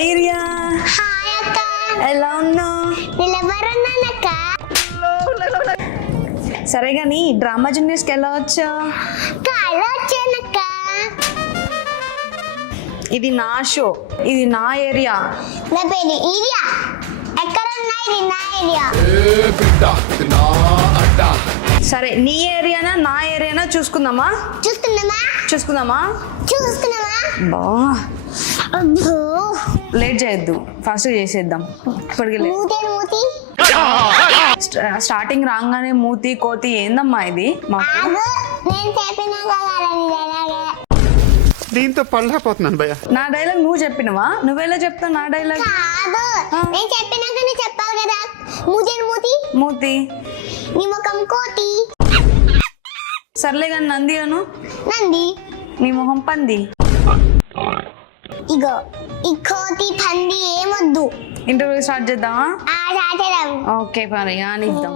Hi Riya. Hi అక్క. ఎలా ఉన్నావు? నిలబడున్నానక్క. సరే కానీ డ్రామా జూనియర్స్కి ఎలా వచ్చా? కాళ్ళు వచ్చానక్క. ఇది నా షో, ఇది నా ఏరియా. నా పేరు ఏరియా. ఎక్కడ ఉన్నాయి ఇది నా ఏరియా. సరే నీ ఏరియానా నా ఏరియానా చూసుకుందామా? చూస్తున్నామా? చూసుకుందామా. బా అబ్బో. లేట్ చేయొద్దు, ఫాస్ట్గా చేసేద్దాం. ఇప్పటికి మూతి స్టార్టింగ్ రాగానే మూతి కోతి ఏందమ్మా ఇది? ఆగు, నేను చెప్పినా కదా అలాగే. దీంతో పళ్ళపోతున్నాను భయ్య. నా డైలాగ్ నువ్వు చెప్పినవా? నువ్వెలా చెప్తావు నా డైలాగ్? కాదు, నేను చెప్పినాక నువ్వు చెప్పావు కదా. మూతి మూతి నీ ముఖం కోతి. సర్లే కానీ నంది అను. నంది నీ మొహం పంది. ఇగో ఈ కోతి పంది ఏమొద్దు. ఇంటర్వ్యూ స్టార్ట్ చేద్దామా? రాజేరావు. ఓకే మరి అనిద్దాం.